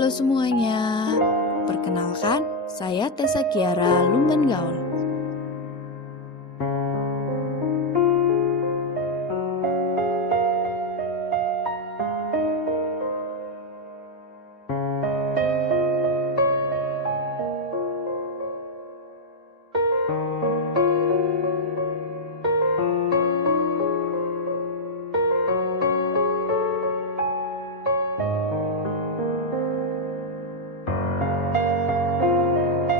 Halo semuanya, perkenalkan saya Tessa Kiara Lumban Gaul.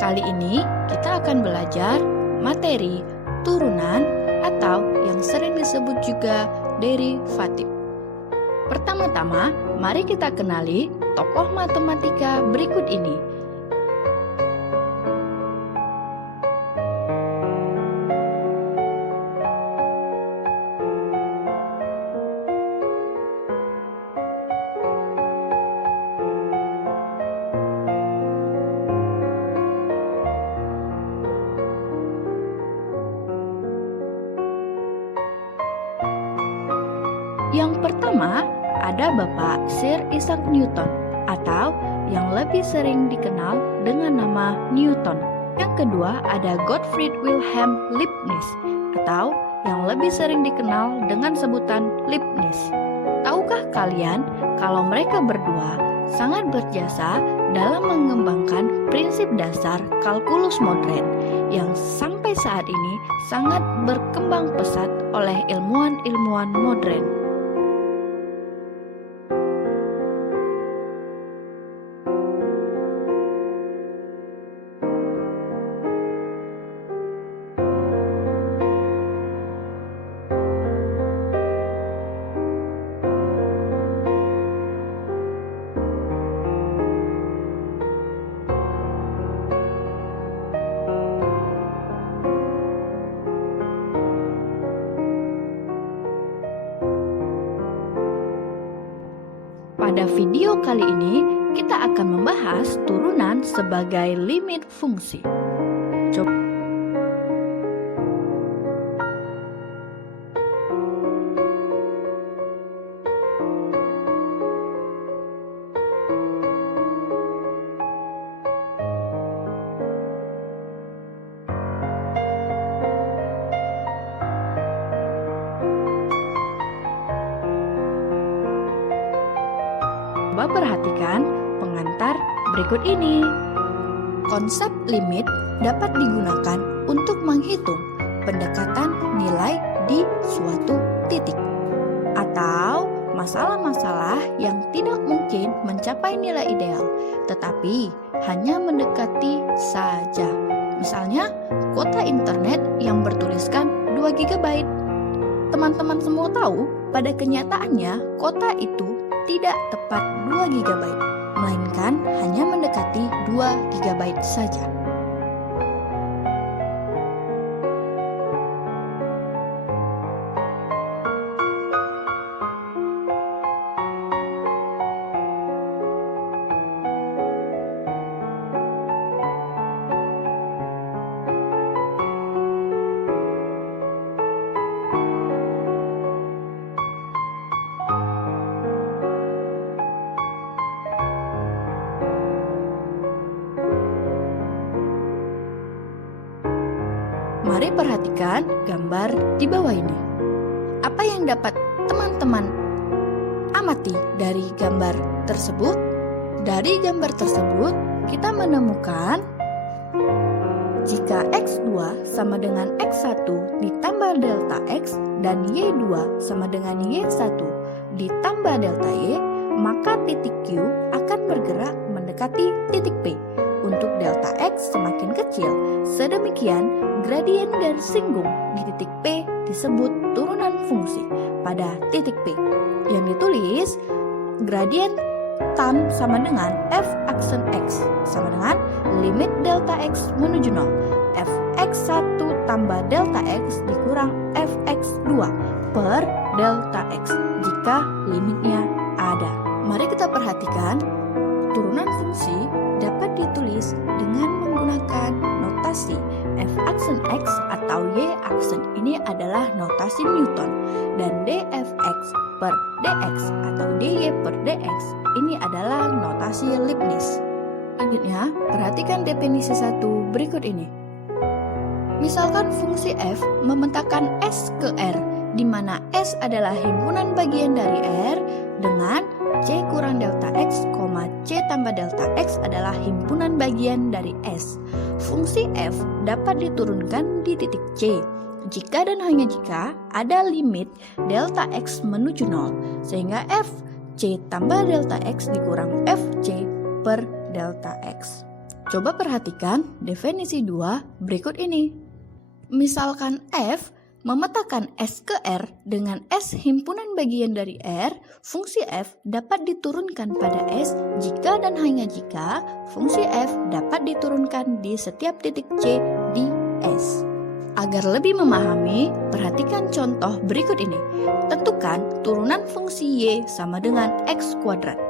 Kali ini kita akan belajar materi turunan atau yang sering disebut juga derivatif. Pertama-tama, mari kita kenali tokoh matematika berikut ini. Yang pertama ada Bapak Sir Isaac Newton atau yang lebih sering dikenal dengan nama Newton. Yang kedua ada Gottfried Wilhelm Leibniz atau yang lebih sering dikenal dengan sebutan Leibniz. Tahukah kalian kalau mereka berdua sangat berjasa dalam mengembangkan prinsip dasar kalkulus modern yang sampai saat ini sangat berkembang pesat oleh ilmuwan-ilmuwan modern. Pada video kali ini, kita akan membahas turunan sebagai limit fungsi. Coba perhatikan pengantar berikut ini. Konsep limit dapat digunakan untuk menghitung pendekatan nilai di suatu titik atau masalah-masalah yang tidak mungkin mencapai nilai ideal, tetapi hanya mendekati saja. Misalnya, kuota internet yang bertuliskan 2 GB. Teman-teman semua tahu, pada kenyataannya kuota itu tidak tepat 2 GB, melainkan hanya mendekati 2 GB saja. Mari perhatikan gambar di bawah ini. Apa yang dapat teman-teman amati dari gambar tersebut? Dari gambar tersebut, kita menemukan jika X2 sama dengan X1 ditambah delta X dan Y2 sama dengan Y1 ditambah delta Y, maka titik Q akan bergerak mendekati titik P. Untuk delta X semakin kecil, sedemikian gradien dari singgung di titik P disebut turunan fungsi pada titik P. Yang ditulis gradien tan sama dengan f aksen X sama dengan limit delta X menuju 0. Fx1 tambah delta X dikurang fx2 per delta X jika limitnya ada. Mari kita perhatikan turunan fungsi dapat ditulis dengan menggunakan notasi f aksen X atau atau y aksen ini adalah notasi Newton, dan dfx per dx atau dy per dx ini adalah notasi Leibniz. Selanjutnya, perhatikan definisi 1 berikut ini. Misalkan fungsi f memetakan S ke R, di mana S adalah himpunan bagian dari R dengan C kurang delta X, C tambah delta X adalah himpunan bagian dari S. Fungsi f dapat diturunkan di titik C jika dan hanya jika ada limit delta X menuju 0, sehingga f C tambah delta X dikurang f C per delta X. Coba perhatikan definisi 2 berikut ini. Misalkan f memetakan S ke R dengan S himpunan bagian dari R, fungsi f dapat diturunkan pada S jika dan hanya jika fungsi f dapat diturunkan di setiap titik C di S. Agar lebih memahami, perhatikan contoh berikut ini. Tentukan turunan fungsi y sama dengan x kuadrat.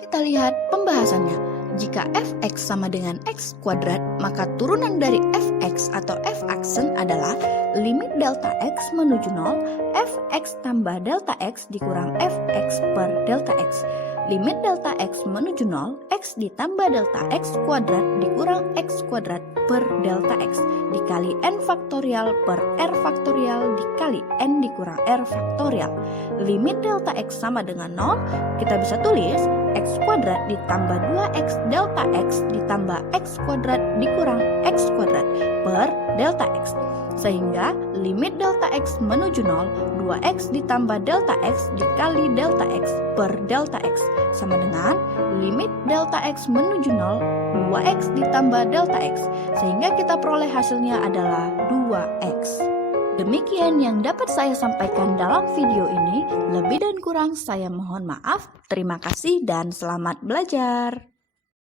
Kita lihat pembahasannya. Jika fx sama dengan x kuadrat, maka turunan dari fx atau f aksen adalah limit delta x menuju 0, fx tambah delta x dikurang fx per delta x. Limit delta x menuju 0, x ditambah delta x kuadrat dikurang x kuadrat per delta x dikali n faktorial per r faktorial dikali n dikurang r faktorial. Limit delta x sama dengan 0, kita bisa tulis x kuadrat ditambah 2x delta x ditambah x kuadrat dikurang x kuadrat per delta x. Sehingga limit delta x menuju 0, 2x ditambah delta x dikali delta x per delta x sama dengan limit delta x menuju 0, 2x ditambah delta x, sehingga kita peroleh hasilnya adalah 2x. Demikian yang dapat saya sampaikan dalam video ini. Lebih dan kurang saya mohon maaf. Terima kasih dan selamat belajar.